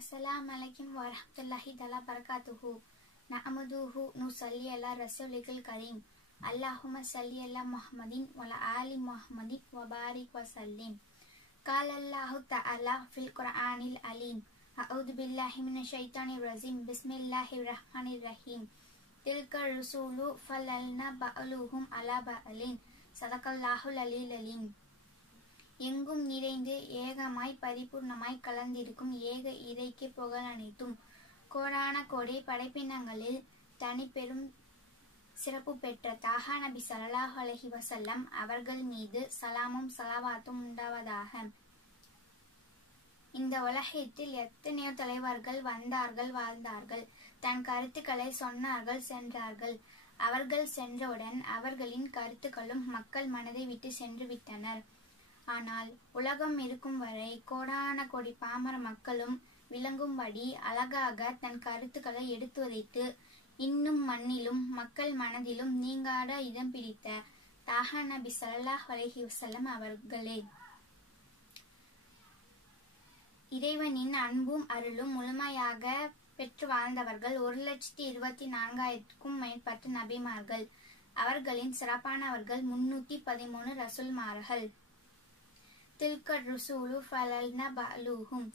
अस्सलामुअलैकुम वरहमतुल्लाहि तआला बरकातुहू नहमदुहू नुसल्ली अला रसूलिल करीम अल्लाहुम्मा सल्ली अला मुहम्मदिन व अला आलि मुहम्मदिन व बारिक व सल्लिम। क़ाल अल्लाहु तआला फ़िल क़ुरआनिल अलीम अऊज़ु बिल्लाहि मिनश शैतानिर रजीम बिस्मिल्लाहिर रहमानिर रहीम तिल्का रुसूलु फ़ल्लल्ना बअलुहुम अला बअलिन ஸதகல்லாஹுல் அலியுல் அலீம்। எங்கும் நிறைந்து ஏகமாய் பரிபூர்ணமாய் கலந்திருக்கும் ஏக இறைக்கு புகழ் அனைத்தும் கோடான கோடி படைப்பினங்களில் தனிப்பெரும் சிறப்பு பெற்ற தாஹா நபி ஸல்லல்லாஹு அலைஹி வஸல்லம் அவர்கள் மீது சலாமும் ஸலவாத்தும் உண்டாவதாக। இந்த உலகத்தில் எத்தனையோ தலைவர்கள் வந்தார்கள் வாழ்ந்தார்கள், தன் கருத்துக்களை சொன்னார்கள் சென்றார்கள். அவர்கள் சென்றவுடன் அவர்களின் கருத்துக்களும் மக்கள் மனதை விட்டு சென்று விட்டனர். ஆனால் உலகம் இருக்கும் வரை கோடான கோடி பாமர மக்களும் விளங்கும்படி அழகாக தன் கருத்துக்களை எடுத்துரைத்து இன்னும் மண்ணிலும் மக்கள் மனதிலும் நீங்காத இடம் பிடித்த தாஹா நபி ஸல்லல்லாஹு அலைஹி வஸல்லம் அவர்களே. இறைவனின் அன்பும் அருளும் முழுமையாக பெற்று வாழ்ந்தவர்கள் 1,24,000க்கும் மேற்பட்ட நபிமார்கள். அவர்களின் சிறப்பானவர்கள் 313 ரசூல்மார்கள். தில்கர் ருசூலு ஃபலல்னா பஅலுஹும்,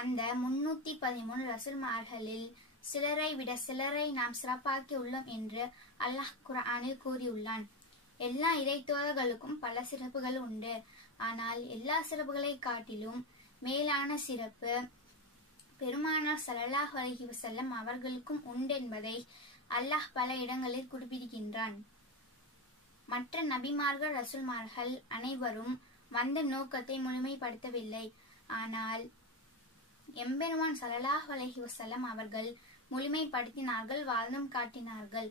அந்த 313 ரசூல்மார்களில் சிலரை விட சிலரை நாம் சிறப்பாக்கி உள்ளோம் என்று அல்லாஹ் குர்ஆனில் கூறியுள்ளான். எல்லா இறைத்தோழர்களுக்கும் பல சிறப்புகள் உண்டு. ஆனால் எல்லா சிறப்புகளை காட்டிலும் மேலான சிறப்பு பெருமானார் ஸல்லல்லாஹு அலைஹி வஸல்லம் அவர்களுக்கும் உண்டென்பதை அல்லாஹ் பல இடங்களில் குறிப்பிடுகின்றான். மற்ற நபிமார்கள் ரசூல்மார்கள் அனைவரும் வந்த நோக்கத்தை முழுமைப்படுத்தவில்லை. ஆனால் எம்பெருமான் ஸல்லல்லாஹு அலைஹி வஸல்லம் அவர்கள் முழுமைப்படுத்தினார்கள், வாழ்ந்தும் காட்டினார்கள்.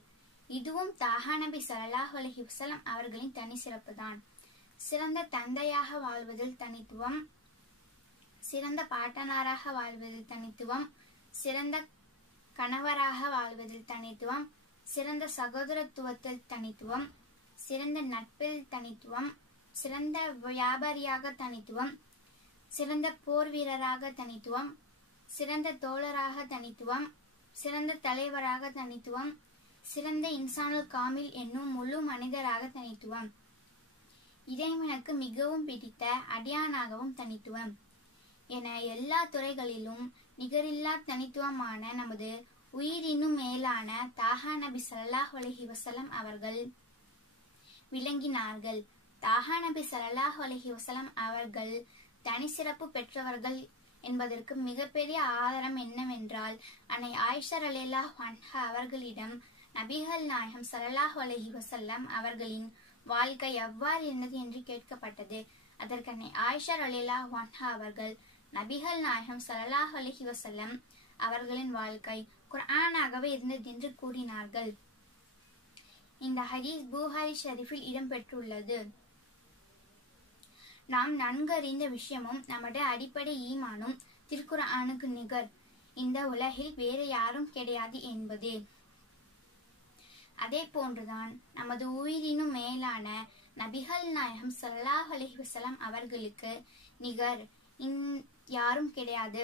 இதுவும் தாஹா நபி ஸல்லல்லாஹு அலைஹி வஸல்லம் அவர்களின் தனி சிறப்புதான். சிறந்த தந்தையாக வாழ்வதில் தனித்துவம், சிறந்த பாட்டனாராக வாழ்வதில் தனித்துவம், சிறந்த கணவராக வாழ்வதில் தனித்துவம், சிறந்த சகோதரத்துவத்தில் தனித்துவம், சிறந்த நட்பில் தனித்துவம், சிறந்த வியாபாரியாக தனித்துவம், சிறந்த போர் வீரராக தனித்துவம், சிறந்த தோழராக தனித்துவம், சிறந்த தலைவராக தனித்துவம், சிறந்த இன்சானுல் காமில் என்னும் முழு மனிதராக தனித்துவம், இறைவனுக்கு மிகவும் பிடித்த அடியானாகவும் தனித்துவம் என எல்லா துறைகளிலும் நிகரில்லா தனித்துவமான நமது உயிரினும் மேலான தாஹா நபி ஸல்லல்லாஹு அலைஹி வஸல்லம் அவர்கள் விளங்கினார்கள். தாஹா நபி ஸல்லல்லாஹு அலைஹி வஸல்லம் அவர்கள் தனி சிறப்பு பெற்றவர்கள் என்பதற்கு மிகப்பெரிய ஆதாரம் என்னவென்றால், அன்னை ஆயிஷா ரலியல்லாஹு அன்ஹா அவர்களிடம் நபிகள் நாயகம் ஸல்லல்லாஹு அலைஹி வஸல்லம் அவர்களின் வாழ்க்கை எவ்வாறு இருந்தது என்று கேட்கப்பட்டது. அதற்கு அன்னை ஆயிஷா ரலியல்லாஹு அன்ஹா அவர்கள் நபிகள் நாயகம் ஸல்லல்லாஹு அலைஹி வஸல்லம் அவர்களின் வாழ்க்கை குர்ஆனாகவே இருந்தது என்று கூறினார்கள். இந்த ஹதீஸ் புகாரி ஷரீஃபில் இடம்பெற்றுள்ளது. நாம் நன்கறிந்த விஷயமும் நமது அடிப்படை ஈமானும் திருக்குர்ஆனுக்கு நிகர் இந்த உலகில் வேறு யாரும் கிடையாது என்பதே. அதே போன்றுதான் நமது உயிரினும் மேலான நபிகள் நாயகம் ஸல்லல்லாஹு அலைஹி வஸல்லம் அவர்களுக்கு நிகர் யாரும் கிடையாது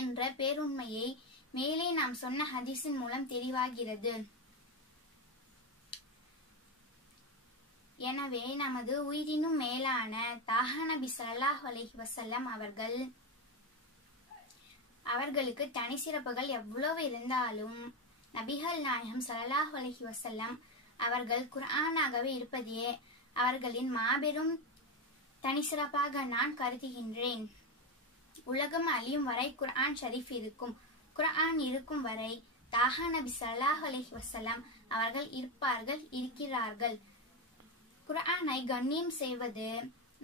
என்ற பேருண்மையை மேலே நாம் சொன்ன ஹதீஸின் மூலம் தெளிவாகிறது. எனவே நமது உயிரினும் மேலான தாஹா நபி ஸல்லல்லாஹு அலைஹி வஸல்லம் அவர்களுக்கு தனி சிறப்புகள் எவ்வளவு இருந்தாலும் நபிகள் நாயகம் ஸல்லல்லாஹு அலைஹி வஸல்லம் அவர்கள் குர்ஆனாகவே இருப்பதையே அவர்களின் மாபெரும் தனி சிறப்பாக நான் கருதுகின்றேன். உலகம் அழியும் வரை குர்ஆன் ஷரீஃப் இருக்கும். குர்ஆன் இருக்கும் வரை தாஹா நபி ஸல்லல்லாஹு அலைஹி வஸல்லம் அவர்கள் இருப்பார்கள், இருக்கிறார்கள். குர்ஆனை கண்ணியம் செய்வது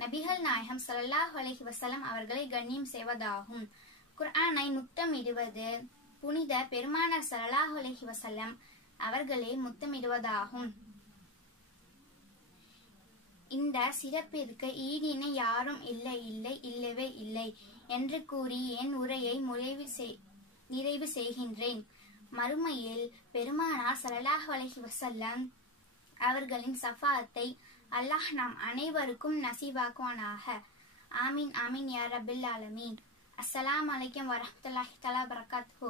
நபிகள் நாயகம் ஸல்லல்லாஹு அலைஹி வஸல்லம் அவர்களை கண்ணியம் செய்வதாகும். குர்ஆனை முத்தமிடுவது புனித பெருமானார் ஸல்லல்லாஹு அலைஹி வஸல்லம் அவர்களே முத்தமிடுவதாகும். இந்த சிறப்பிற்கு ஈடினை யாரும் இல்லை இல்லை இல்லவே இல்லை என்று கூறி என் உரையை நிறைவு செய்கின்றேன். மறுமையில் பெருமானார் ஸல்லல்லாஹு அலைஹி வஸல்லம் அவர்களின் ஷஃபாஅத்தை அல்லாஹ் நாம் அனைவருக்கும் நசீவாக்குவானாக. ஆமீன் ஆமீன் யா ரப்பில் ஆலமீன். அஸ்ஸலாமு அலைக்கும் வரஹ்மத்துல்லாஹி தஆலா வபரகாத்துஹு.